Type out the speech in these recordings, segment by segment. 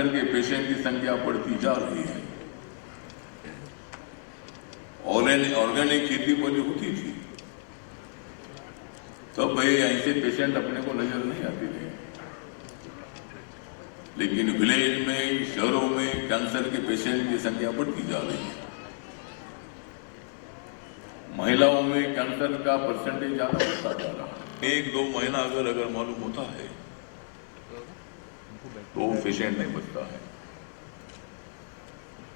Cancer के patient की संख्या बढ़ती जा रही है। ऑर्गेनिक खेती पहले होती थी, तब भाई ऐसे पेशेंट अपने को नजर नहीं आते थे, लेकिन विलेज में, शहरों में कैंसर के पेशेंट की संख्या बढ़ती जा रही है। महिलाओं में कैंसर का परसेंटेज ज्यादा बढ़ता जा रहा है। 1-2 महीना अगर मालूम होता है तो पेशेंट नहीं बचता है।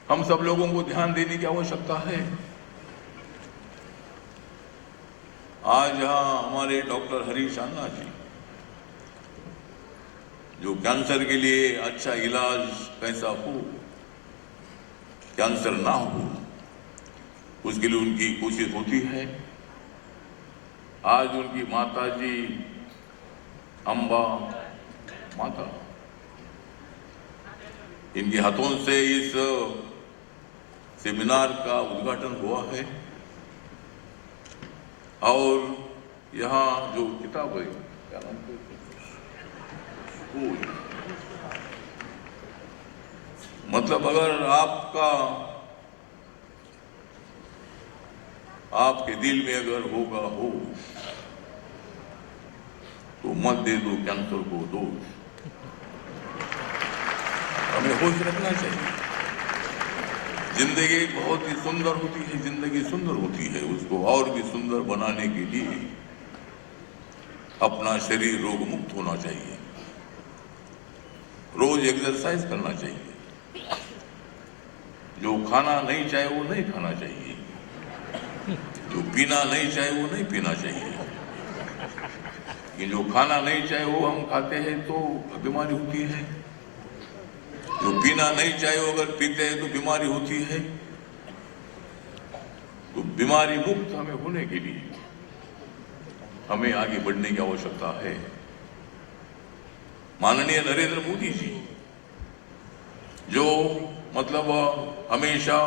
हम सब लोगों को ध्यान देने की आवश्यकता है। आज यहां हमारे डॉक्टर हरीश अन्ना जी, जो कैंसर के लिए अच्छा इलाज कैसा हो, कैंसर ना हो, उसके लिए उनकी कोशिश होती है। आज उनकी माता जी अम्बा माता, इनके हाथों से इस सेमिनार का उद्घाटन हुआ है। और यहाँ जो किताब है, क्या नाम है, मतलब अगर आपके दिल में अगर होगा हो तो मत दे दो कैंसर को दोष। हमें होश रखना चाहिए। जिंदगी बहुत ही सुंदर होती है, जिंदगी सुंदर होती है। उसको और भी सुंदर बनाने के लिए अपना शरीर रोग मुक्त होना चाहिए, रोज एक्सरसाइज करना चाहिए, जो खाना नहीं चाहे वो नहीं खाना चाहिए, जो पीना नहीं चाहे वो नहीं पीना चाहिए। कि जो खाना नहीं चाहे वो हम खाते हैं तो बीमारी होती है, जो पीना नहीं चाहे वो अगर पीते हैं तो बीमारी होती है। तो बीमारी मुक्त हमें होने के लिए हमें आगे बढ़ने की आवश्यकता है। माननीय नरेंद्र मोदी जी, जो मतलब हमेशा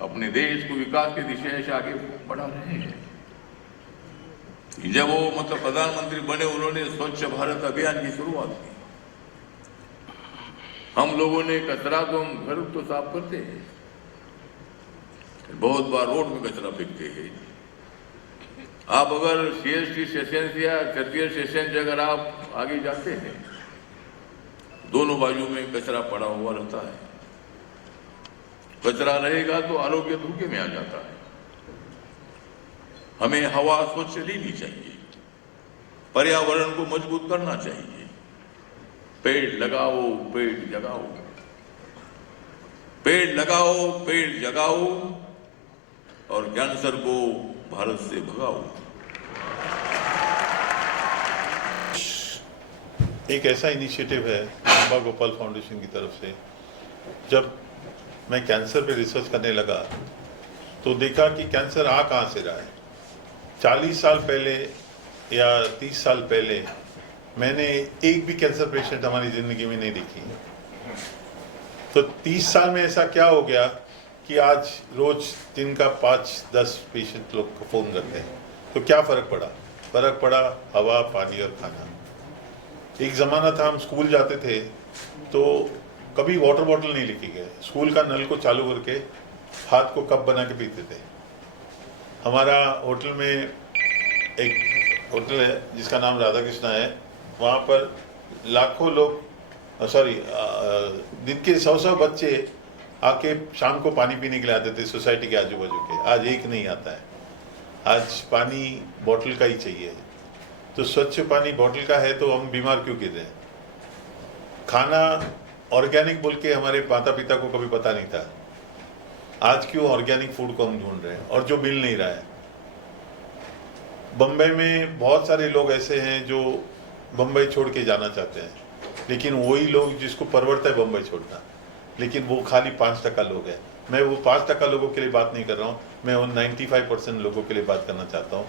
अपने देश को विकास की दिशा से आगे बढ़ा रहे हैं। जब वो मतलब प्रधानमंत्री बने, उन्होंने स्वच्छ भारत अभियान की शुरुआत की। हम लोगों ने कचरा तो हम घर तो साफ करते हैं, बहुत बार रोड में कचरा फेंकते हैं। आप अगर CST सेशन या चर्चियल सेशन से अगर आप आगे जाते हैं, दोनों बाजू में कचरा पड़ा हुआ रहता है। कचरा रहेगा तो आरोग्य धोखे में आ जाता है। हमें हवा स्वच्छ लेनी चाहिए, पर्यावरण को मजबूत करना चाहिए। पेड़ लगाओ, पेड़ जगाओ, पेड़ लगाओ, पेड़ जगाओ और कैंसर को भारत से भगाओ। एक ऐसा इनिशिएटिव है अम्बा गोपाल फाउंडेशन की तरफ से। जब मैं कैंसर पे रिसर्च करने लगा तो देखा कि कैंसर आ कहाँ से रहा है। 40 साल पहले या 30 साल पहले मैंने एक भी कैंसर पेशेंट हमारी ज़िंदगी में नहीं देखी। तो 30 साल में ऐसा क्या हो गया कि आज रोज दिन का 5-10 पेशेंट लोग को फ़ोन करते हैं। तो क्या फ़र्क पड़ा? फ़र्क पड़ा हवा, पानी और खाना। एक ज़माना था हम स्कूल जाते थे तो कभी वाटर बॉटल नहीं लेके गए, स्कूल का नल को चालू करके हाथ को कप बना के पीते थे। हमारा होटल में एक होटल है जिसका नाम राधा कृष्णा है, वहाँ पर लाखों लोग दिन के 100 बच्चे आके शाम को पानी पीने के लिए आते थे सोसाइटी के आजू बाजू के। आज एक नहीं आता है, आज पानी बॉटल का ही चाहिए। तो स्वच्छ पानी बॉटल का है तो हम बीमार क्यों गिर रहे हैं? खाना ऑर्गेनिक बोल के हमारे माता पिता को कभी पता नहीं था। आज क्यों ऑर्गेनिक फूड को हम ढूंढ रहे हैं और जो मिल नहीं रहा है। बम्बई में बहुत सारे लोग ऐसे हैं जो बम्बई छोड़ के जाना चाहते हैं, लेकिन वही लोग जिसको परवड़ता है बम्बई छोड़ना, लेकिन वो खाली 5% लोग हैं। मैं वो 5% लोगों के लिए बात नहीं कर रहा हूँ, मैं उन 95% लोगों के लिए बात करना चाहता हूँ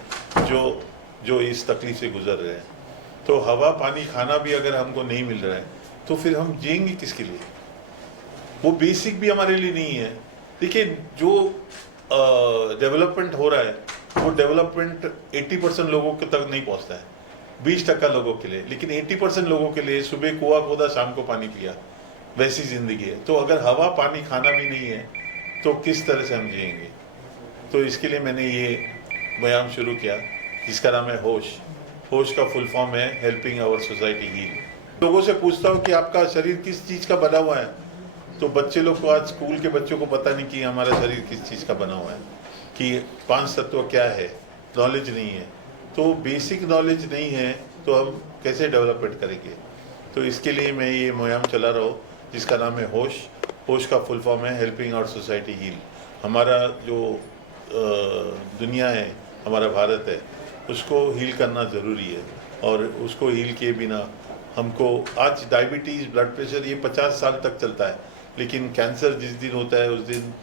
जो इस तकलीफ से गुजर रहे हैं। तो हवा, पानी, खाना भी अगर हमको नहीं मिल रहा है तो फिर हम जिएंगे किसके लिए? वो बेसिक भी हमारे लिए नहीं है। देखिए, जो डेवलपमेंट हो रहा है वो डेवलपमेंट 80% लोगों के तक नहीं पहुंचता है। 20% लोगों के लिए, लेकिन 80% लोगों के लिए सुबह कुआं खोदा शाम को पानी पिया, वैसी जिंदगी है। तो अगर हवा पानी खाना भी नहीं है तो किस तरह से हम जिएंगे? तो इसके लिए मैंने ये व्यायाम शुरू किया जिसका नाम है होश। होश का फुल फॉर्म है हेल्पिंग आवर सोसाइटी हील। लोगों से पूछता हूँ कि आपका शरीर किस चीज़ का बना हुआ है, तो बच्चे लोग को, आज स्कूल के बच्चों को पता नहीं कि हमारा शरीर किस चीज़ का बना हुआ है, कि 5 तत्व क्या है, नॉलेज नहीं है। तो बेसिक नॉलेज नहीं है तो हम कैसे डेवलपमेंट करेंगे? तो इसके लिए मैं ये मुहिम चला रहा हूँ जिसका नाम है होश। होश का फुल फॉर्म है हेल्पिंग आवर सोसाइटी हील। हमारा जो दुनिया है, हमारा भारत है, उसको हील करना ज़रूरी है, और उसको हील किए बिना हमको, आज डायबिटीज़, ब्लड प्रेशर ये 50 साल तक चलता है, लेकिन कैंसर जिस दिन होता है उस दिन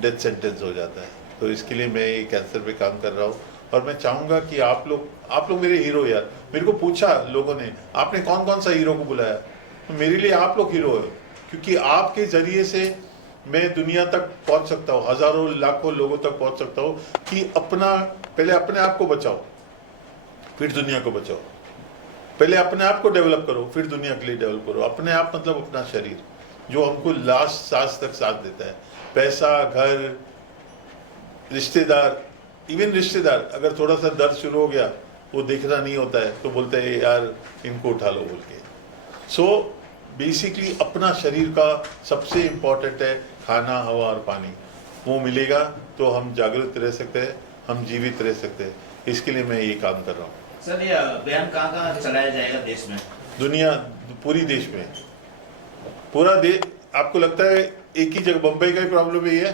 डेथ सेंटेंस हो जाता है। तो इसके लिए मैं ये कैंसर पे काम कर रहा हूँ, और मैं चाहूँगा कि आप लोग मेरे हीरो यार। मेरे को पूछा लोगों ने, आपने कौन कौन सा हीरो को बुलाया? तो मेरे लिए आप लोग हीरो है, क्योंकि आपके ज़रिए से मैं दुनिया तक पहुंच सकता हूँ, हज़ारों लाखों लोगों तक पहुंच सकता हूँ कि पहले अपने आप को बचाओ, फिर दुनिया को बचाओ। पहले अपने आप को डेवलप करो, फिर दुनिया के लिए डेवलप करो। अपने आप मतलब अपना शरीर, जो हमको लास्ट सांस तक साथ देता है। पैसा, घर, रिश्तेदार, इवन रिश्तेदार, अगर थोड़ा सा दर्द शुरू हो गया, वो देखना नहीं होता है तो बोलते हैं यार इनको उठा लो बोल के। सो बेसिकली अपना शरीर का सबसे इम्पोर्टेंट है खाना, हवा और पानी। वो मिलेगा तो हम जागरूक रह सकते हैं, हम जीवित रह सकते हैं। इसके लिए मैं ये काम कर रहा हूँ। सर, ये अभियान कहाँ चलाया जाएगा देश में? दुनिया, पूरी देश में, पूरा देश। आपको लगता है एक ही जगह बम्बई का ही प्रॉब्लम है? ये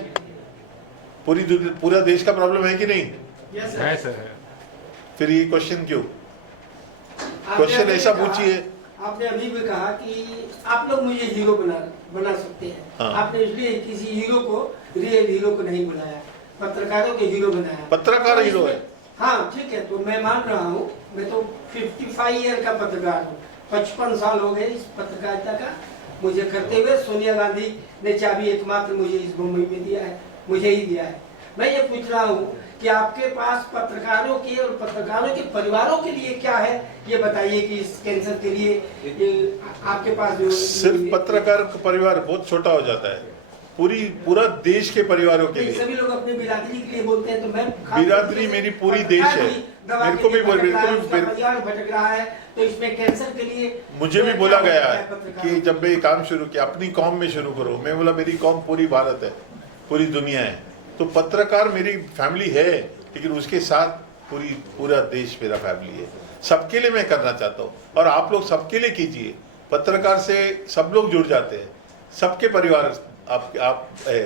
पूरा देश का प्रॉब्लम है कि नहीं? है सर। फिर ये क्वेश्चन क्यों? क्वेश्चन ऐसा पूछिए। आपने अभी भी कहा कि आप लोग मुझे हीरो बना सकते हैं। हाँ। आपने इसलिए किसी हीरो को, रियल हीरो को नहीं बुलाया, पत्रकारों के हीरो बनाया। पत्रकार हीरो है। हाँ ठीक है, तो मैं मान रहा हूँ, मैं तो 55 ईयर का पत्रकार हूँ, 55 साल हो गए इस पत्रकारिता का मुझे करते हुए। सोनिया गांधी ने चाबी एकमात्र मुझे इस मुंबई में दिया है, मुझे ही दिया है। मैं ये पूछ रहा हूँ कि आपके पास पत्रकारों के और पत्रकारों के परिवारों के लिए क्या है, ये बताइए कि इस कैंसर के लिए आपके पास जो सिर्फ पत्रकार का परिवार बहुत छोटा हो जाता है, पूरा देश के परिवारों के लिए। सभी लोग अपने बिरादरी के लिए बोलते हैं, तो मैं बिरादरी मेरी पूरी देश है। मेरे को भी भटक रहा है, तो इसमें कैंसर के लिए मुझे भी बोला गया है कि जब मैं काम शुरू किया, अपनी कौम में शुरू करो। मैं बोला मेरी कौम पूरी भारत है, पूरी दुनिया है। तो पत्रकार मेरी फैमिली है, लेकिन उसके साथ पूरा देश मेरा फैमिली है। सबके लिए मैं करना चाहता हूँ, और आप लोग सबके लिए कीजिए। पत्रकार से सब लोग जुड़ जाते हैं, सबके परिवार आप है।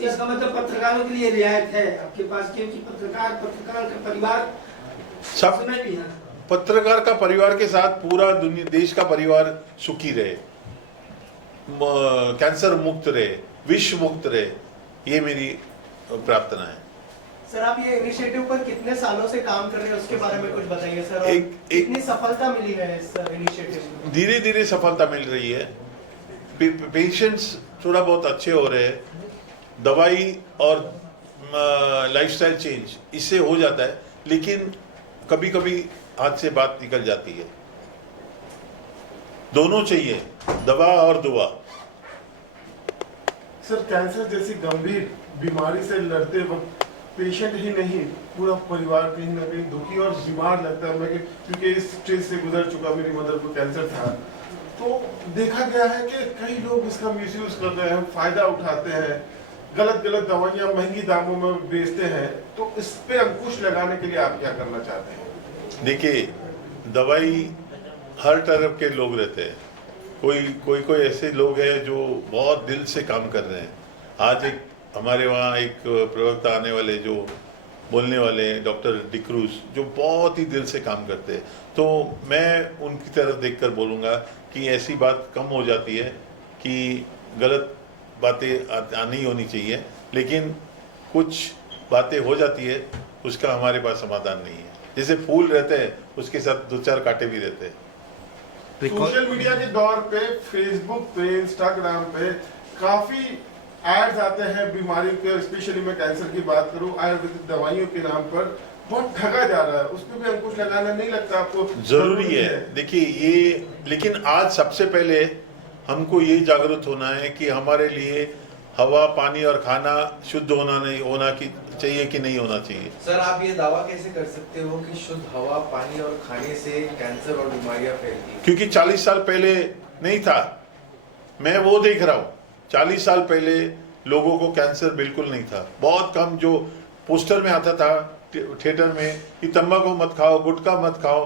इसका मतलब पत्रकारों के लिए रियायत है आपके पास, क्योंकि पत्रकार का परिवार सब में भी है। पत्रकार का परिवार के साथ पूरा दुनिया, देश का परिवार सुखी रहे, कैंसर मुक्त रहे, विश्व मुक्त रहे, ये मेरी प्रार्थना है। सर, आप ये इनिशिएटिव पर कितने सालों से काम कर रहे हैं, उसके बारे में कुछ बताइए सर। कितनी सफलता मिली है इस इनिशिएटिव में? धीरे धीरे सफलता मिल रही है, पेशेंट्स थोड़ा बहुत अच्छे हो रहे हैं। दवाई और लाइफस्टाइल चेंज इससे हो जाता है, लेकिन कभी कभी हाथ से बात निकल जाती है। दोनों चाहिए, दवा और दुआ। सर, कैंसर जैसी गंभीर बीमारी से लड़ते वक्त पेशेंट ही नहीं, पूरा परिवार कहीं ना कहीं दुखी और बीमार लगता है। मैं क्योंकि इस स्टेज से गुजर चुका, मेरी मदर को कैंसर था, तो देखा गया है कि कई लोग इसका मिसयूज करते हैं, फायदा उठाते हैं, गलत दवाइयां महंगी दामों में बेचते हैं। तो इस पे अंकुश लगाने के लिए आप क्या करना चाहते हैं? देखिए, दवाई हर तरफ के लोग रहते हैं। कोई ऐसे लोग हैं जो बहुत दिल से काम कर रहे हैं। आज हमारे वहाँ एक प्रवक्ता आने वाले, जो बोलने वाले, डॉक्टर डिक्रूज, जो बहुत ही दिल से काम करते हैं। तो मैं उनकी तरफ देखकर बोलूँगा कि ऐसी बात कम हो जाती है कि गलत बातें आनी होनी चाहिए, लेकिन कुछ बातें हो जाती है, उसका हमारे पास समाधान नहीं है। जैसे फूल रहते हैं, उसके साथ 2-4 कांटे भी रहते हैं। सोशल मीडिया के दौर पे, फेसबुक पे, इंस्टाग्राम पे काफी एड्स आते हैं बीमारी के, स्पेशली मैं कैंसर की बात करूं, आयुर्वेदिक दवाइयों के नाम पर बहुत ठगा जा रहा है, उस पर भी अंकुश लगाना नहीं लगता आपको जरूरी है। देखिए ये, लेकिन आज सबसे पहले हमको ये जागरूक होना है कि हमारे लिए हवा, पानी और खाना शुद्ध होना चाहिए कि नहीं होना चाहिए। सर आप ये दावा कैसे कर सकते हो कि शुद्ध हवा, पानी और खाने से कैंसर और बीमारियां फैलती हैं? क्योंकि 40 साल पहले नहीं था, मैं वो देख रहा हूँ। 40 साल पहले लोगों को कैंसर बिल्कुल नहीं था, बहुत कम। जो पोस्टर में आता था थिएटर में कि तंबाकू मत खाओ, गुटखा मत खाओ,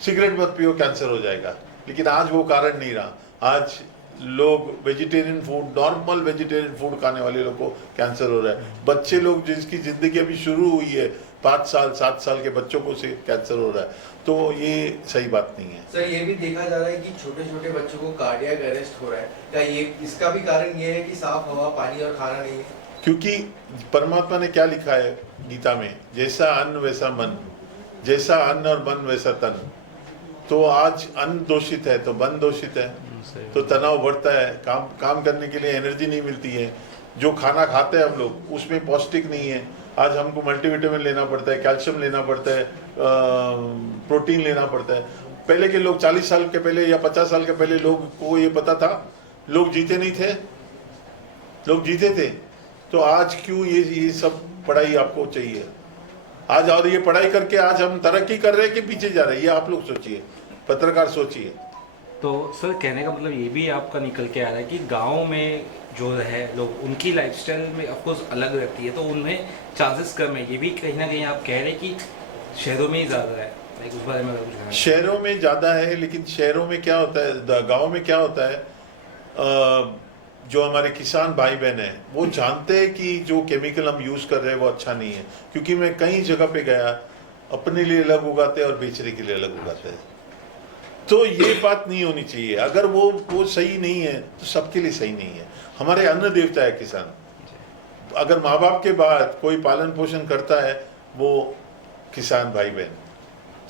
सिगरेट मत पियो, कैंसर हो जाएगा। लेकिन आज वो कारण नहीं रहा। आज लोग vegetarian food, normal vegetarian food खाने वाले लोग को कैंसर हो रहा है। बच्चे लोग जिसकी जिंदगी अभी शुरू हुई है, 5 साल 7 साल के बच्चों को से कैंसर हो रहा है, तो ये सही बात नहीं है। सर ये भी देखा जा रहा है कि छोटे छोटे बच्चों को कार्डियक अरेस्ट हो रहा है, क्या ये इसका भी कारण ये है कि साफ हवा, पानी और खाना नहीं है? क्योंकि परमात्मा ने क्या लिखा है गीता में, जैसा अन्न वैसा मन, जैसा अन्न और मन वैसा तन। तो आज अन्न दूषित है तो मन दूषित है, तो तनाव बढ़ता है, काम करने के लिए एनर्जी नहीं मिलती है। जो खाना खाते हैं हम लोग उसमें पौष्टिक नहीं है। आज हमको मल्टीविटामिन लेना पड़ता है, कैल्शियम लेना पड़ता है, प्रोटीन लेना पड़ता है। पहले के लोग 40 साल के पहले या 50 साल के पहले लोग को ये पता था? लोग जीते नहीं थे, लोग जीते थे। तो आज क्यों ये सब पढ़ाई आपको चाहिए आज? और ये पढ़ाई करके आज हम तरक्की कर रहे हैं कि पीछे जा रहे हैं, ये आप लोग सोचिए, पत्रकार सोचिए। तो सर कहने का मतलब ये भी आपका निकल के आ रहा है कि गांव में जो है लोग, उनकी लाइफस्टाइल में ऑफकोर्स अलग रहती है, तो उनमें चांसेस कम है। ये भी कहीं ना कहीं आप कह रहे हैं कि शहरों में ही ज़्यादा है, लाइक उस बारे में अगर कुछ कहना चाहिए। शहरों में ज़्यादा है, लेकिन शहरों में क्या होता है, गांव में क्या होता है, जो हमारे किसान भाई बहन हैं वो जानते हैं कि जो केमिकल हम यूज़ कर रहे हैं वो अच्छा नहीं है। क्योंकि मैं कई जगह पे गया, अपने लिए अलग उगाते हैं और बेचने के लिए अलग उगाते हैं। तो ये बात नहीं होनी चाहिए। अगर वो सही नहीं है तो सबके लिए सही नहीं है। हमारे अन्न देवता है किसान। अगर माँ बाप के बाद कोई पालन पोषण करता है वो किसान भाई बहन।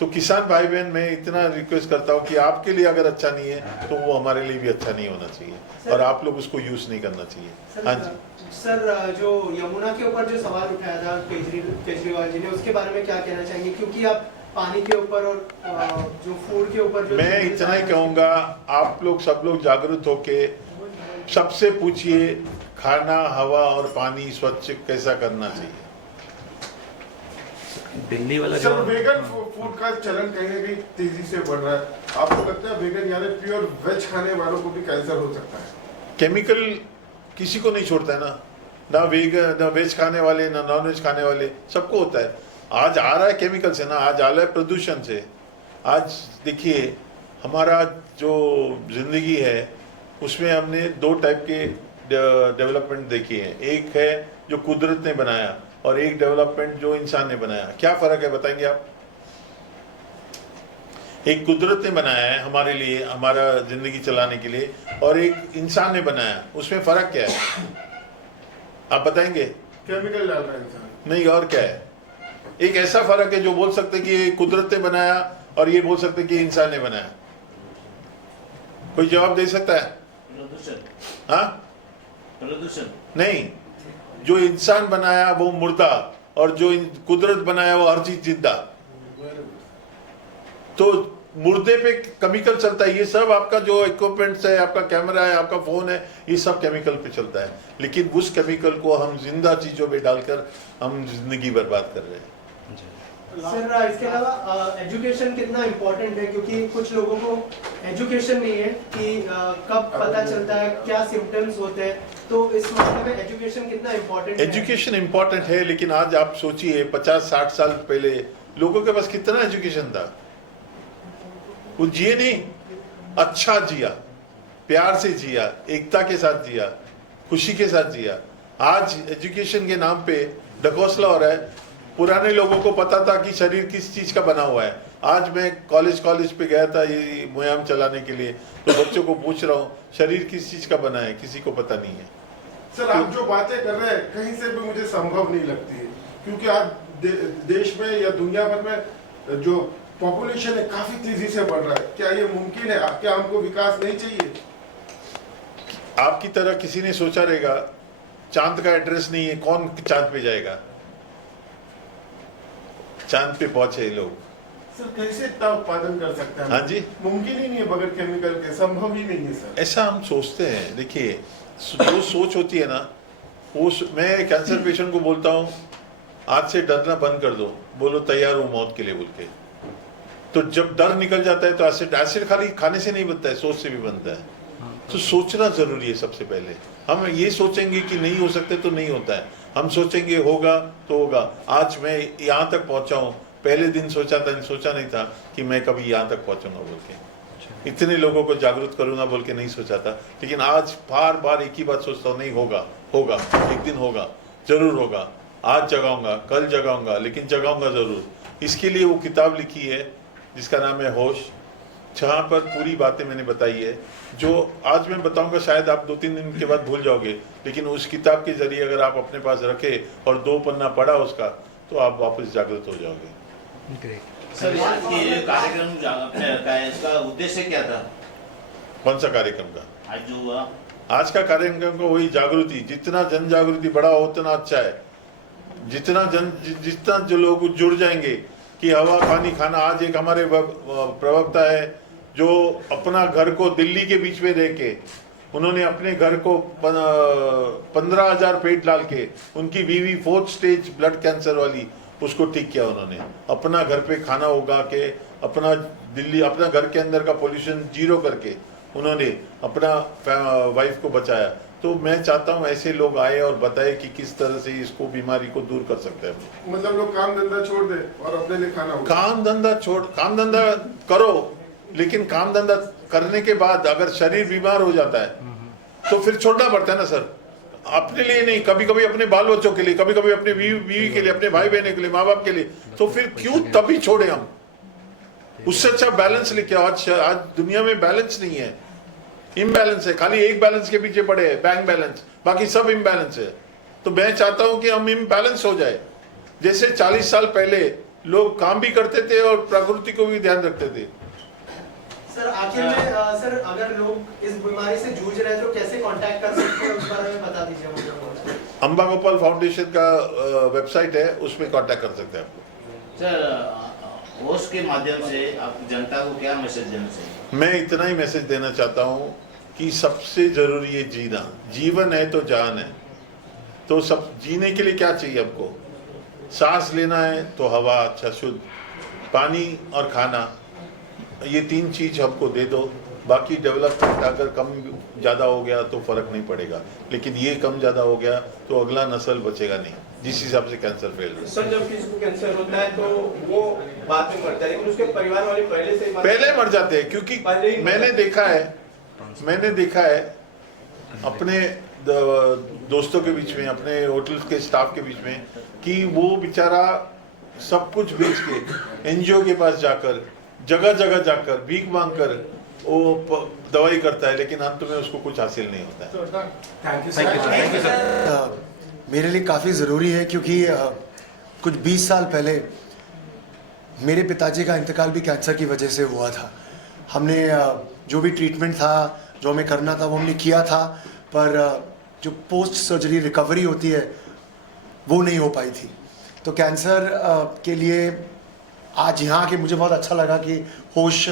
तो किसान भाई बहन मैं इतना रिक्वेस्ट करता हूँ कि आपके लिए अगर अच्छा नहीं है तो वो हमारे लिए भी अच्छा नहीं होना चाहिए और आप लोग उसको यूज नहीं करना चाहिए। हाँ जी सर, जो यमुना के ऊपर जो सवाल उठाया था केजरीवाल जी ने, उसके बारे में क्या कहना चाहेंगे? क्योंकि आप पानी के ऊपर और जो फूड के ऊपर जो, मैं इतना ही कहूँगा, आप लोग सब लोग जागरूक होके सबसे पूछिए खाना, हवा और पानी स्वच्छ कैसा करना चाहिए। दिल्ली वाला सर, जो वेगन फूड का चलन कहीं ना कहीं तेजी से बढ़ रहा है। आपको लगता है वेगन यानी प्योर वेज खाने वालों को भी कैंसर हो सकता है? केमिकल किसी को नहीं छोड़ता है ना वेज खाने वाले, ना नॉन वेज खाने वाले, सबको होता है। आज आ रहा है केमिकल से ना, आज आ रहा है प्रदूषण से। आज देखिए हमारा जो जिंदगी है उसमें हमने 2 टाइप के डेवलपमेंट देखी है। एक है जो कुदरत ने बनाया और एक डेवलपमेंट जो इंसान ने बनाया। क्या फर्क है बताएंगे आप? एक कुदरत ने बनाया है हमारे लिए, हमारा जिंदगी चलाने के लिए, और एक इंसान ने बनाया, उसमें फर्क क्या है आप बताएंगे? केमिकल डाल रहा है इंसान। नहीं, और क्या है? एक ऐसा फर्क है जो बोल सकते कि ये कुदरत ने बनाया और ये बोल सकते कि इंसान ने बनाया। कोई जवाब दे सकता है? प्रदूषण। हाँ, प्रदूषण नहीं, जो इंसान बनाया वो मुर्दा और जो कुदरत बनाया वो हर चीज जिंदा। तो मुर्दे पे केमिकल चलता है। ये सब आपका जो इक्विपमेंट्स है, आपका कैमरा है, आपका फोन है, ये सब केमिकल पे चलता है। लेकिन उस केमिकल को हम जिंदा चीजों पे डालकर हम जिंदगी बर्बाद कर रहे हैं। सर इसके अलावा एजुकेशन कितना इम्पोर्टेंट है? क्योंकि कुछ लोगों को एजुकेशन नहीं है कि कब पता चलता है क्या सिम्टम्स होते हैं, तो इस मामले में एजुकेशन कितना इम्पोर्टेंट है? एजुकेशन इम्पोर्टेंट है, लेकिन आज आप सोचिए 50-60 साल पहले लोगों के पास कितना एजुकेशन था? वो जिए नहीं, अच्छा जिया, प्यार से जिया, एकता के साथ जिया, खुशी के साथ जिया। आज एजुकेशन के नाम पे ढकोसला हो रहा है। पुराने लोगों को पता था कि शरीर किस चीज का बना हुआ है। आज मैं कॉलेज पे गया था ये मुहिम चलाने के लिए, तो बच्चों को पूछ रहा हूँ शरीर किस चीज का बना है, किसी को पता नहीं है। सर, आप जो बातें कर रहे हैं कहीं से भी मुझे संभव नहीं लगती है, क्योंकि आज देश में या दुनिया भर में जो पॉपुलेशन है काफी तेजी से बढ़ रहा है। क्या ये मुमकिन है? क्या हमको विकास नहीं चाहिए? आपकी तरह किसी ने सोचा रहेगा चांद का एड्रेस नहीं है, कौन चांद पे जाएगा? चांद पे पहुंचे लोग। सर कैसे इतना उत्पादन कर सकते हैं? हाँ जी, मुमकिन ही नहीं है बगैर केमिकल के, संभव ही नहीं है सर। ऐसा हम सोचते हैं। देखिए जो सोच होती है ना, मैं कैंसर पेशेंट को बोलता हूँ आज से डरना बंद कर दो, बोलो तैयार हूँ मौत के लिए बोल के। तो जब डर निकल जाता है तो एसिड खाली खाने से नहीं बनता है, सोच से भी बनता है। तो सोचना जरूरी है सबसे पहले। हम ये सोचेंगे कि नहीं हो सकते तो नहीं होता है, हम सोचेंगे होगा तो होगा। आज मैं यहाँ तक पहुँचा हूँ, पहले दिन सोचा नहीं था कि मैं कभी यहाँ तक पहुँचूंगा बोल के, इतने लोगों को जागरूक करूंगा बोल के नहीं सोचा था। लेकिन आज बार बार एक ही बात सोचता हूँ, नहीं होगा, एक दिन होगा, जरूर होगा। आज जगाऊंगा, कल जगाऊंगा, लेकिन जगाऊंगा जरूर। इसके लिए वो किताब लिखी है जिसका नाम है होश, जहाँ पर पूरी बातें मैंने बताई है। जो आज मैं बताऊंगा शायद आप 2-3 दिन के बाद भूल जाओगे, लेकिन उस किताब के जरिए अगर आप अपने पास रखे और 2 पन्ना पढ़ा उसका, तो आप वापस जागृत हो जाओगे। सर आज के कार्यक्रम का इसका उद्देश्य क्या था? कौन सा कार्यक्रम का? आज जो हुआ आज का कार्यक्रम का वही जागृति। जितना जन जागृति बढ़ा उतना अच्छा है। जितना जो लोग जुड़ जाएंगे कि हवा पानी खाना। आज एक हमारे प्रवक्ता है जो अपना घर को दिल्ली के बीच में रह के, उन्होंने अपने घर को 15,000 पेट डाल के, उनकी बीवी 4th स्टेज ब्लड कैंसर वाली, उसको ठीक किया उन्होंने। अपना घर पे खाना उगा के, अपना घर के अंदर का पोल्यूशन 0 करके उन्होंने अपना वाइफ को बचाया। तो मैं चाहता हूँ ऐसे लोग आए और बताए कि किस तरह से इसको बीमारी को दूर कर सकते हैं। मतलब लोग काम धंधा छोड़ दे और अपने लिए खाना काम धंधा करो, लेकिन काम धंधा करने के बाद अगर शरीर बीमार हो जाता है तो फिर छोड़ना पड़ता है ना सर। अपने लिए नहीं, कभी कभी अपने बाल बच्चों के लिए, कभी कभी अपने बीवी के लिए, अपने भाई बहनों के लिए, माँ बाप के लिए। तो फिर क्यों तभी छोड़े हम? उससे अच्छा बैलेंस लेके। आज दुनिया में बैलेंस नहीं है, इम्बैलेंस है। खाली एक बैलेंस के पीछे पड़े है, बैंक बैलेंस, बाकी सब इम्बैलेंस है। तो मैं चाहता हूं कि हम इम्बैलेंस हो जाए। जैसे 40 साल पहले लोग काम भी करते थे और प्रकृति को भी ध्यान रखते थे। सर आखिर में सर अगर लोग इस बीमारी से जूझ रहे हैं तो कैसे कांटेक्ट कर सकते हैं, उस बारे में बता दीजिए मुझे। अंबा गोपाल फाउंडेशन का वेबसाइट है, उसमें कांटेक्ट कर सकते हैं आपको। सर होश के माध्यम से आप जनता को क्या मैसेज देना चाहिए? मैं इतना ही मैसेज देना चाहता हूं कि सबसे जरूरी है जीना। जीवन है तो जान है। तो सब जीने के लिए क्या चाहिए हमको? सांस लेना है तो हवा अच्छा शुद्ध, पानी और खाना, ये 3 चीज हमको दे दो। बाकी डेवलपमेंट अगर कम ज़्यादा हो गया तो फर्क नहीं पड़ेगा, लेकिन ये कम ज़्यादा हो गया तो अगला नस्ल बचेगा नहीं, जिस हिसाब से कैंसर फैल रहा है। सर जब किसी को कैंसर होता है तो वो बाद में मरता है, लेकिन उसके परिवार वाले पहले मर जाते हैं। क्योंकि मैंने देखा है अपने दोस्तों के बीच में, अपने होटल के स्टाफ के बीच में, कि वो बेचारा सब कुछ बेच के एनजीओ के पास जाकर, जगह जगह जाकर भीख मांग कर वो दवाई करता है, लेकिन अंत में उसको कुछ हासिल नहीं होता है। Thank you sir. मेरे लिए काफ़ी ज़रूरी है क्योंकि कुछ 20 साल पहले मेरे पिताजी का इंतकाल भी कैंसर की वजह से हुआ था। हमने जो भी ट्रीटमेंट था, जो हमें करना था, वो हमने किया था, पर जो पोस्ट सर्जरी रिकवरी होती है वो नहीं हो पाई थी। तो कैंसर के लिए आज यहाँ आके मुझे बहुत अच्छा लगा कि होश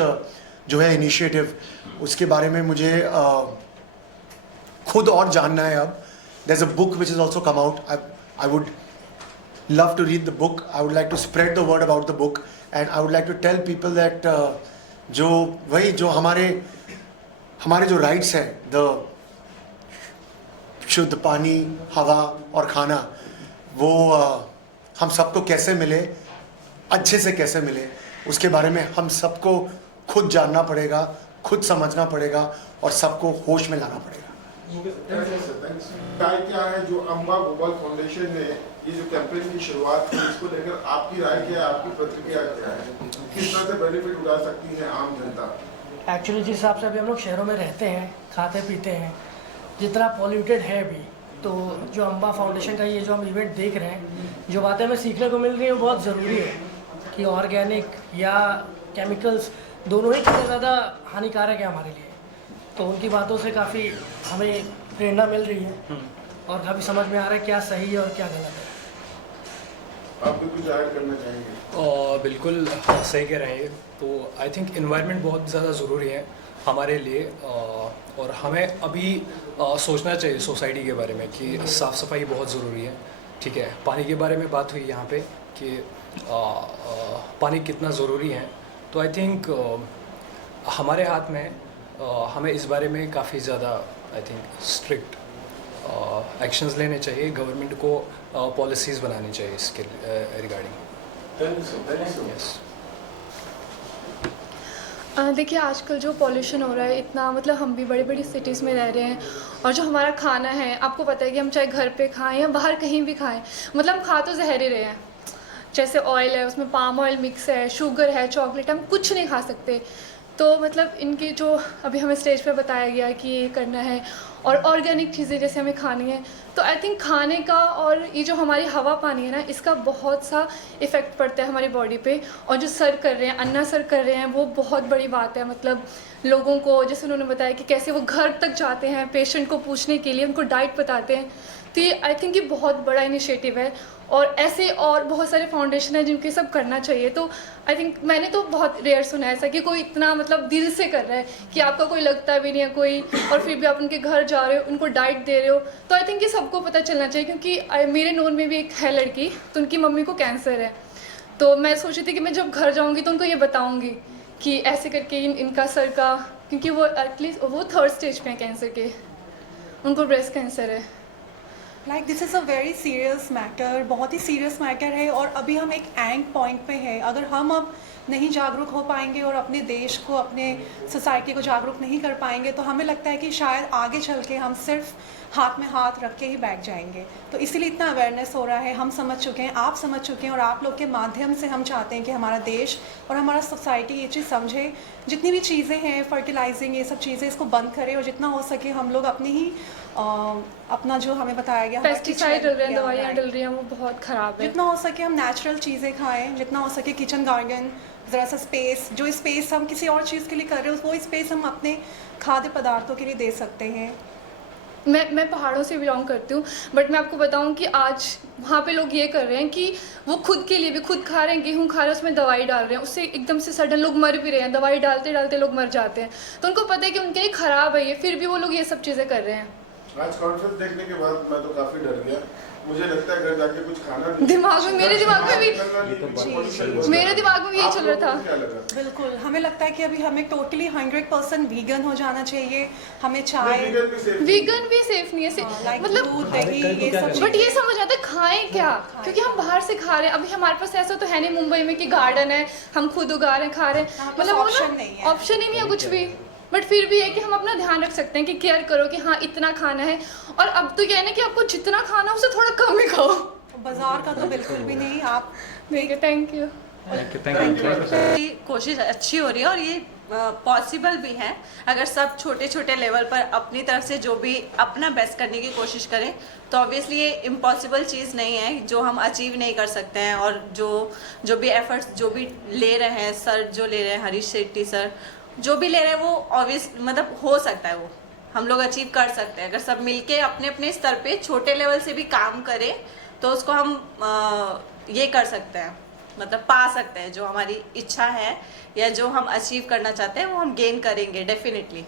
जो है इनिशिएटिव, उसके बारे में मुझे खुद और जानना है। अब there's a book which has also come out. I would love to read the book. I would like to spread the word about the book, and I would like to tell people that जो हमारे जो rights हैं, the शुद्ध पानी, हवा और खाना, वो हम सबको कैसे मिले, अच्छे से कैसे मिले, उसके बारे में हम सबको खुद जानना पड़ेगा, खुद समझना पड़ेगा और सबको होश में लाना पड़ेगा। क्या है जो अंबा गोपाल फाउंडेशन ने ये जो कैंपेन की शुरुआत की, इसको लेकर आपकी राय क्या है, आपकी प्रतिक्रिया क्या है, किस तरह से बेनिफिट उठा सकती है आम जनता? एक्चुअली जिस हिसाब से अभी हम लोग शहरों में रहते हैं, खाते पीते हैं, जितना पॉल्यूटेड है अभी, तो जो अंबा फाउंडेशन का ये जो हम इवेंट देख रहे हैं, जो बातें हमें सीखने को मिल रही हैं वो बहुत ज़रूरी है कि ऑर्गेनिक या केमिकल्स दोनों ही कितने ज़्यादा हानिकारक है हमारे लिए। तो उनकी बातों से काफ़ी हमें प्रेरणा मिल रही है और काफ़ी समझ में आ रहा है क्या सही है और क्या गलत है। आप भी कुछ ऐड करना चाहेंगे? बिल्कुल सही कह रहे हैं। तो आई थिंक इन्वायरमेंट बहुत ज़्यादा ज़रूरी है हमारे लिए, और हमें अभी सोचना चाहिए सोसाइटी के बारे में कि साफ़ सफाई बहुत ज़रूरी है। ठीक है, पानी के बारे में बात हुई यहाँ पे कि पानी कितना ज़रूरी है। तो आई थिंक हमारे हाथ में हमें इस बारे में काफ़ी ज़्यादा आई थिंक स्ट्रिक्ट एक्शंस लेने चाहिए। गवर्नमेंट को पॉलिसीज़ बनानी चाहिए इसके regarding. Thank you so yes. देखिए आजकल जो पॉल्यूशन हो रहा है इतना, मतलब हम भी बड़ी बड़ी सिटीज़ में रह रहे हैं, और जो हमारा खाना है आपको पता है कि हम चाहे घर पे खाएं या बाहर कहीं भी खाएं, मतलब हम खा तो जहर ही रहे हैं। जैसे ऑयल है उसमें पाम ऑयल मिक्स है, शुगर है, चॉकलेट, हम कुछ नहीं खा सकते। तो मतलब इनकी जो अभी हमें स्टेज पे बताया गया कि ये करना है और ऑर्गेनिक चीज़ें जैसे हमें खानी है, तो आई थिंक खाने का और ये जो हमारी हवा पानी है ना, इसका बहुत सा इफ़ेक्ट पड़ता है हमारी बॉडी पे। और जो सर कर रहे हैं, अन्ना सर कर रहे हैं, वो बहुत बड़ी बात है। मतलब लोगों को, जैसे उन्होंने बताया कि कैसे वो घर तक जाते हैं पेशेंट को पूछने के लिए, उनको डाइट बताते हैं। तो ये आई थिंक ये बहुत बड़ा इनिशिएटिव है, और ऐसे और बहुत सारे फाउंडेशन है जिनके सब करना चाहिए। तो आई थिंक मैंने तो बहुत रेयर सुना है ऐसा कि कोई इतना मतलब दिल से कर रहा है कि आपका कोई लगता भी नहीं है कोई, और फिर भी आप उनके घर जा रहे हो, उनको डाइट दे रहे हो। तो आई थिंक ये सबको पता चलना चाहिए, क्योंकि मेरे नोन में भी एक है लड़की, तो उनकी मम्मी को कैंसर है। तो मैं सोच रही थी कि मैं जब घर जाऊँगी तो उनको ये बताऊँगी कि ऐसे करके इनका सर का, क्योंकि वो एटलीस्ट वो 3rd स्टेज पे हैं कैंसर के, उनको ब्रेस्ट कैंसर है। Like this is a very serious matter, बहुत ही सीरियस मैटर है, और अभी हम एक एंड पॉइंट पे हैं। अगर हम अब नहीं जागरूक हो पाएंगे और अपने देश को, अपने सोसाइटी को जागरूक नहीं कर पाएंगे, तो हमें लगता है कि शायद आगे चल के हम सिर्फ हाथ में हाथ रख के ही बैठ जाएंगे। तो इसीलिए इतना अवेयरनेस हो रहा है, हम समझ चुके हैं, आप समझ चुके हैं, और आप लोग के माध्यम से हम चाहते हैं कि हमारा देश और हमारा सोसाइटी ये चीज़ समझे। जितनी भी चीज़ें हैं फर्टिलाइजिंग, ये सब चीज़ें, इसको बंद करें, और जितना हो सके हम लोग अपनी ही अपना जो हमें बताया गया पेस्टिसाइड डल रहे हैं, दवाइयाँ डल रही हैं, वो बहुत ख़राब है। जितना हो सके हम नेचुरल चीज़ें खाएं, जितना हो सके किचन गार्डन, ज़रा सा स्पेस, जो स्पेस हम किसी और चीज़ के लिए कर रहे हो वो स्पेस हम अपने खाद्य पदार्थों के लिए दे सकते हैं। मैं पहाड़ों से बिलोंग करती हूँ, बट मैं आपको बताऊँ कि आज वहाँ पे लोग ये कर रहे हैं कि वो खुद के लिए भी खुद खा रहे हैं, गेहूँ खा रहे हैं, उसमें दवाई डाल रहे हैं, उससे एकदम से सडन लोग मर भी रहे हैं, दवाई डालते डालते लोग मर जाते हैं। तो उनको पता है कि उनके लिए ख़राब है ये, फिर भी वो लोग ये सब चीज़ें कर रहे हैं। आज कॉन्फ्रेंस देखने के बाद मैं तो काफी डर गया। मुझे लगता है घर जाके कुछ खाना दिमाग में, मेरे दिमाग में भी यही चल रहा था। बिल्कुल, हमें लगता है कि अभी हमें टोटली 100% वीगन हो जाना चाहिए। हमें चाय, वीगन भी सेफ नहीं है, मतलब दूध, दही, ये सब। बट ये समझ आता है खाएं क्या, क्योंकि हम बाहर से खा रहे हैं। अभी हमारे पास ऐसा तो है नहीं मुंबई में कि गार्डन है, हम खुद उगा रहे हैं, खा रहे हैं, मतलब ऑप्शन ही नहीं है कुछ भी। बट फिर भी है कि हम अपना ध्यान रख सकते हैं कि केयर करो कि हाँ इतना खाना है। और अब तो क्या है ना कि आपको जितना खाना उससे थोड़ा कम ही खाओ, बाजार का तो बिल्कुल भी नहीं। आप थैंक यू। कोशिश अच्छी हो रही है, और ये पॉसिबल भी है अगर सब छोटे छोटे लेवल पर अपनी तरफ से जो भी अपना बेस्ट करने की कोशिश करें। तो ऑब्वियसली ये इम्पॉसिबल चीज़ नहीं है जो हम अचीव नहीं कर सकते हैं, और जो भी एफर्ट्स जो भी ले रहे हैं सर, जो ले रहे हैं हरीश शेट्टी सर, जो भी ले रहे हैं वो ऑब्वियस मतलब हो सकता है, वो हम लोग अचीव कर सकते हैं। अगर सब मिलके अपने अपने स्तर पे छोटे लेवल से भी काम करें तो उसको हम ये कर सकते हैं, मतलब पा सकते हैं। जो हमारी इच्छा है या जो हम अचीव करना चाहते हैं वो हम गेन करेंगे डेफिनेटली।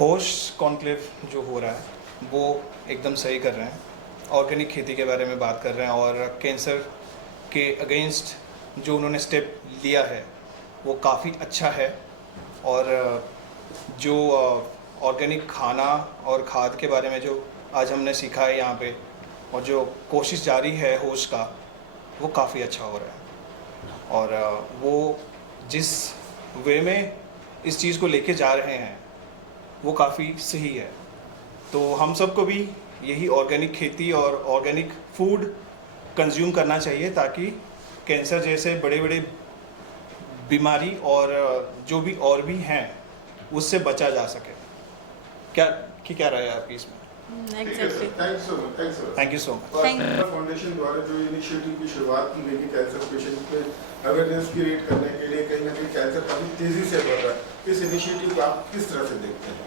होश कॉन्क्लेव जो हो रहा है वो एकदम सही कर रहे हैं, ऑर्गेनिक खेती के बारे में बात कर रहे हैं, और कैंसर के अगेंस्ट जो उन्होंने स्टेप लिया है वो काफ़ी अच्छा है। और जो ऑर्गेनिक खाना और खाद के बारे में जो आज हमने सीखा है यहाँ पे, और जो कोशिश जारी है होश का, वो काफ़ी अच्छा हो रहा है। और वो जिस वे में इस चीज़ को लेके जा रहे हैं वो काफ़ी सही है। तो हम सबको भी यही ऑर्गेनिक खेती और ऑर्गेनिक फूड कंज्यूम करना चाहिए, ताकि कैंसर जैसे बड़े बड़े बीमारी और जो भी और भी हैं उससे बचा जा सके। क्या राय है आपकी इसमें? Thank you so much. Foundation द्वारा जो इनिशिएटिव की शुरुआत की गई कैंसर पेशेंट में अवेयरनेस क्रिएट करने के लिए, कहीं ना कहीं कैंसर काफ़ी तेज़ी से बढ़ रहा है। इस इनिशिएटिव को आप किस तरह से देखते हैं?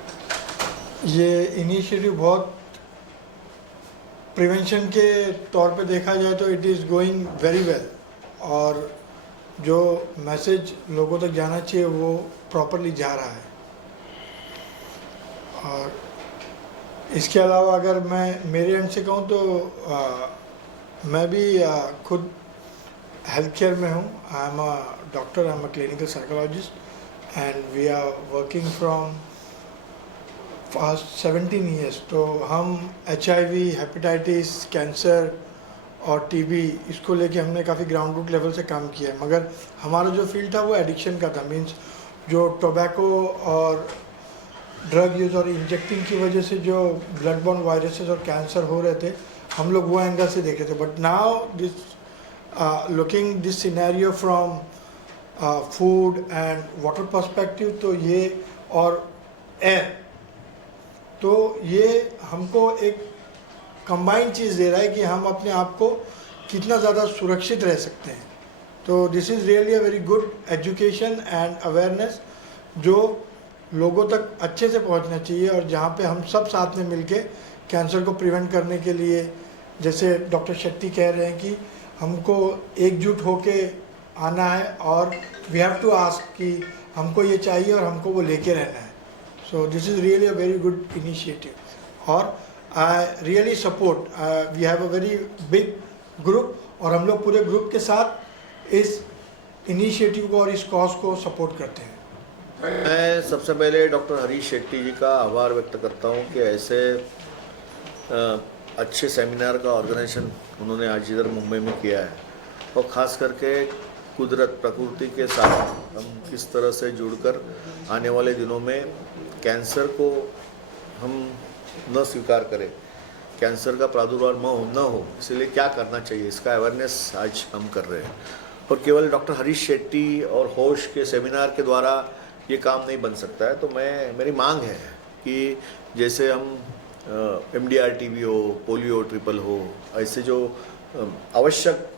ये इनिशिएटिव बहुत प्रिवेंशन के तौर पे देखा जाए तो it is going very well, और जो मैसेज लोगों तक जाना चाहिए वो प्रॉपरली जा रहा है। और इसके अलावा अगर मैं मेरे एंड से कहूँ तो मैं भी खुद हेल्थ केयर में हूँ। I am a doctor, I am a clinical psychologist and we are working from past 17 ईयर्स। तो हम HIV, हेपेटाइटिस, कैंसर और TB इसको लेके हमने काफ़ी ग्राउंड रूट लेवल से काम किया है। मगर हमारा जो फील्ड था वो एडिक्शन का था, मीन्स जो टोबैको और ड्रग यूज़ और इंजेक्टिंग की वजह से जो ब्लड बॉर्न वायरसेस और कैंसर हो रहे थे, हम लोग वो एंगल से देखे थे। But now this looking this scenario from food and water perspective, तो ये और एयर, तो ये हमको एक कंबाइंड चीज़ दे रहा है कि हम अपने आप को कितना ज़्यादा सुरक्षित रह सकते हैं। तो this is really a very good education and awareness जो लोगों तक अच्छे से पहुंचना चाहिए, और जहां पे हम सब साथ में मिलके कैंसर को प्रिवेंट करने के लिए, जैसे डॉक्टर शेट्टी कह रहे हैं कि हमको एकजुट होके आना है और वी हैव टू आस्क कि हमको ये चाहिए और हमको वो लेके रहना है। So this is really a very good initiative, और I really support, we have a very big group, और हम लोग पूरे ग्रुप के साथ इस इनिशिएटिव को और इस कॉज को सपोर्ट करते हैं। मैं सबसे पहले डॉक्टर हरीश शेट्टी जी का आभार व्यक्त करता हूं कि ऐसे अच्छे सेमिनार का ऑर्गेनाइजेशन उन्होंने आज इधर मुंबई में किया है, और ख़ास करके कुदरत प्रकृति के साथ हम किस तरह से जुड़कर आने वाले दिनों में कैंसर को हम न स्वीकार करें, कैंसर का प्रादुर्भाव न हो, इसलिए क्या करना चाहिए, इसका अवेयरनेस आज हम कर रहे हैं। और केवल डॉक्टर हरीश शेट्टी और होश के सेमिनार के द्वारा ये काम नहीं बन सकता है। तो मेरी मांग है कि जैसे हम MDR-TB हो, पोलियो ट्रिपल हो, ऐसे जो आवश्यक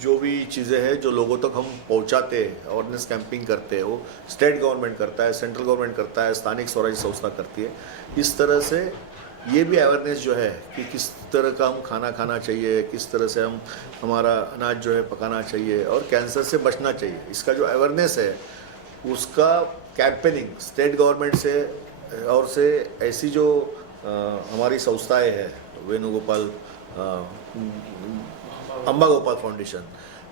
जो भी चीज़ें हैं जो लोगों तक हम पहुंचाते हैं, अवेयरनेस कैंपिंग करते हैं, वो स्टेट गवर्नमेंट करता है, सेंट्रल गवर्नमेंट करता है, स्थानिक स्वराज संस्था करती है। इस तरह से ये भी अवेयरनेस जो है कि किस तरह का हम खाना खाना चाहिए, किस तरह से हम हमारा अनाज जो है पकाना चाहिए और कैंसर से बचना चाहिए, इसका जो अवेयरनेस है उसका कैंपेनिंग स्टेट गवर्नमेंट से और से ऐसी जो हमारी संस्थाएं हैं, वेणुगोपाल, अम्बा गोपाल फाउंडेशन,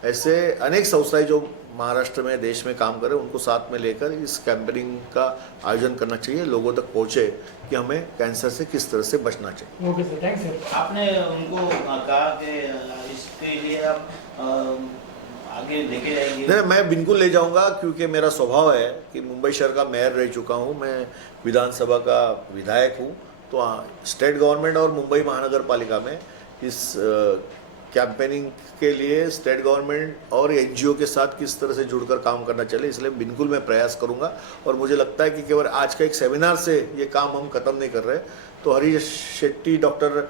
ऐसे अनेक संस्थाएं जो महाराष्ट्र में देश में काम करें, उनको साथ में लेकर इस कैंपेनिंग का आयोजन करना चाहिए, लोगों तक पहुँचे कि हमें कैंसर से किस तरह से बचना चाहिए। Okay sir, thanks sir. आपने उनको कहा कि इसके लिए आप आगे लेके जाएंगे? नहीं, मैं बिल्कुल ले जाऊंगा, क्योंकि मेरा स्वभाव है कि मुंबई शहर का मेयर रह चुका हूं, मैं विधानसभा का विधायक हूं, तो स्टेट गवर्नमेंट और मुंबई महानगर पालिका में इस कैंपेनिंग के लिए स्टेट गवर्नमेंट और NGO के साथ किस तरह से जुड़कर काम करना चाहिए, इसलिए बिल्कुल मैं प्रयास करूंगा। और मुझे लगता है कि केवल आज का एक सेमिनार से ये काम हम खत्म नहीं कर रहे। तो हरीश शेट्टी डॉक्टर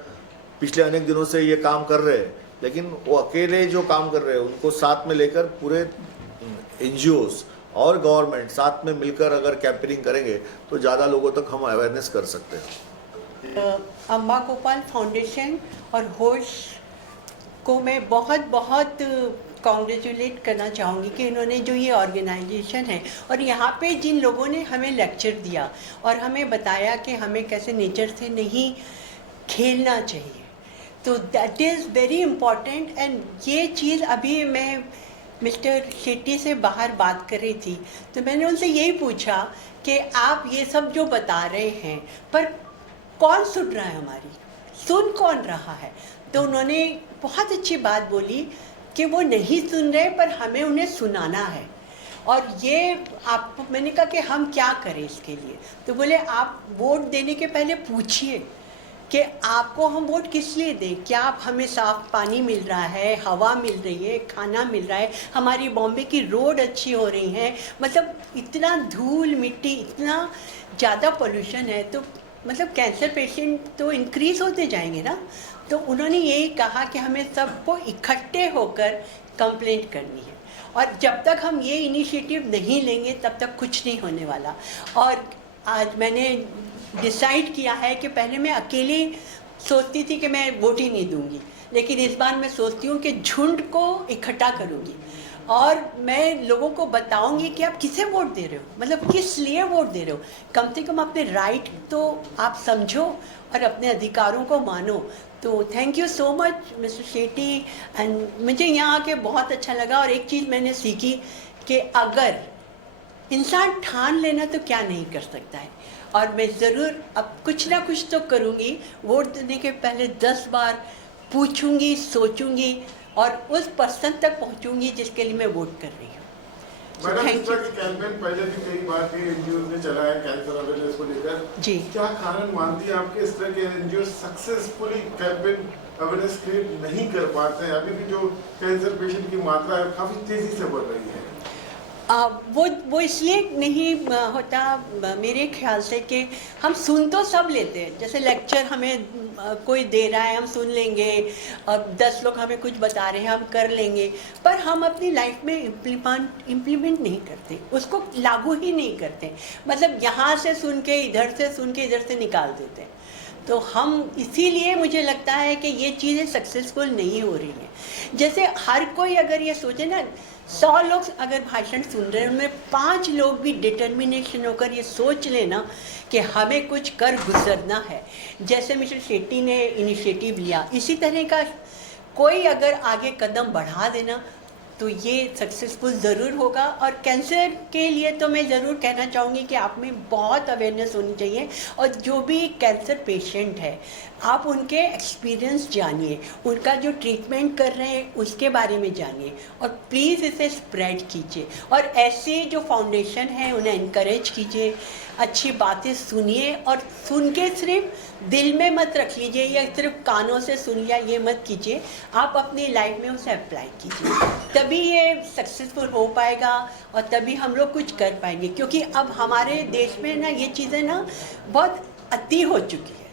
पिछले अनेक दिनों से ये काम कर रहे हैं, लेकिन वो अकेले जो काम कर रहे हैं उनको साथ में लेकर पूरे NGOs और गवर्नमेंट साथ में मिलकर अगर कैंपेनिंग करेंगे तो ज़्यादा लोगों तक हम अवेयरनेस कर सकते हैं। अम्बा गोपाल फाउंडेशन और होश को मैं बहुत बहुत कॉन्ग्रेचुलेट करना चाहूँगी कि इन्होंने जो ये ऑर्गेनाइजेशन है और यहाँ पे जिन लोगों ने हमें लेक्चर दिया और हमें बताया कि हमें कैसे नेचर से नहीं खेलना चाहिए, तो that is very important. And ये चीज़ अभी मैं मिस्टर शेट्टी से बाहर बात कर रही थी, तो मैंने उनसे यही पूछा कि आप ये सब जो बता रहे हैं पर कौन सुन रहा है, हमारी सुन कौन रहा है? तो उन्होंने बहुत अच्छी बात बोली कि वो नहीं सुन रहे पर हमें उन्हें सुनाना है। और ये आप, मैंने कहा कि हम क्या करें इसके लिए, तो बोले आप वोट देने के पहले पूछिए कि आपको हम वोट किस लिए दें, क्या आप हमें साफ़ पानी मिल रहा है, हवा मिल रही है, खाना मिल रहा है, हमारी बॉम्बे की रोड अच्छी हो रही हैं, मतलब इतना धूल मिट्टी, इतना ज़्यादा पोल्यूशन है, तो मतलब कैंसर पेशेंट तो इंक्रीज़ होते जाएंगे ना। तो उन्होंने यही कहा कि हमें सबको इकट्ठे होकर कंप्लेंट करनी है, और जब तक हम ये इनिशिएटिव नहीं लेंगे तब तक कुछ नहीं होने वाला। और आज मैंने डिसाइड किया है कि पहले मैं अकेले सोचती थी कि मैं वोट ही नहीं दूंगी, लेकिन इस बार मैं सोचती हूँ कि झुंड को इकट्ठा करूँगी और मैं लोगों को बताऊंगी कि आप किसे वोट दे रहे हो, मतलब किस लिए वोट दे रहे हो। कम से कम अपने राइट तो आप समझो और अपने अधिकारों को मानो। तो thank you so much mister Shetty, and मुझे यहाँ आके बहुत अच्छा लगा। और एक चीज़ मैंने सीखी कि अगर इंसान ठान लेना तो क्या नहीं कर सकता है, और मैं ज़रूर अब कुछ ना कुछ तो करूँगी। वोट देने के पहले 10 बार पूछूंगी, सोचूंगी और उस पर्सन तक पहुंचूंगी जिसके लिए मैं वोट कर रही हूँ। मैडम, इस तरह की कैंपेन पहले भी कई बार के एनजीओ ने चलाया कैंसर अवेयरनेस को लेकर जी। क्या कारण मानती है आपके इस तरह के NGO successfully campaign awareness create नहीं कर पाते हैं? अभी भी जो कैंसर पेशेंट की मात्रा है काफी तेजी से बढ़ रही है। वो इसलिए नहीं होता मेरे ख्याल से कि हम सुन तो सब लेते हैं, जैसे लेक्चर हमें कोई दे रहा है हम सुन लेंगे, और 10 लोग हमें कुछ बता रहे हैं हम कर लेंगे, पर हम अपनी लाइफ में इम्प्लीमेंट नहीं करते, उसको लागू ही नहीं करते। मतलब यहाँ से सुन के इधर से निकाल देते हैं। तो हम इसीलिए मुझे लगता है कि ये चीज़ें सक्सेसफुल नहीं हो रही हैं। जैसे हर कोई अगर ये सोचे ना, 100 लोग अगर भाषण सुन रहे हैं उनमें 5 लोग भी डिटर्मिनेशन होकर ये सोच लेना कि हमें कुछ कर गुजरना है, जैसे मिस्टर शेट्टी ने इनिशिएटिव लिया, इसी तरह का कोई अगर आगे कदम बढ़ा देना तो ये सक्सेसफुल ज़रूर होगा। और कैंसर के लिए तो मैं ज़रूर कहना चाहूँगी कि आप में बहुत अवेयरनेस होनी चाहिए, और जो भी कैंसर पेशेंट है आप उनके एक्सपीरियंस जानिए, उनका जो ट्रीटमेंट कर रहे हैं उसके बारे में जानिए, और प्लीज़ इसे स्प्रेड कीजिए। और ऐसे जो फाउंडेशन है उन्हें इनकरेज कीजिए, अच्छी बातें सुनिए, और सुन के सिर्फ दिल में मत रख लीजिए या सिर्फ कानों से सुन लिया ये मत कीजिए, आप अपनी लाइफ में उसे अप्लाई कीजिए, तभी ये सक्सेसफुल हो पाएगा और तभी हम लोग कुछ कर पाएंगे। क्योंकि अब हमारे देश में ना ये चीज़ें ना बहुत अति हो चुकी है,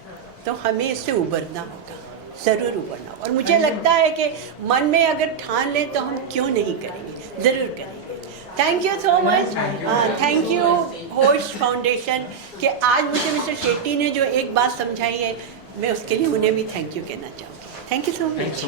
तो हमें इससे उबरना होगा, ज़रूर उबरना। और मुझे लगता है कि मन में अगर ठान लें तो हम क्यों नहीं करेंगे, ज़रूर करेंगे। Thank you so much, thank you होश फाउंडेशन कि आज मुझे मिस्टर शेट्टी ने जो एक बात समझाई है, मैं उसके लिए उन्हें भी थैंक यू कहना चाहूँगी। Thank you so much.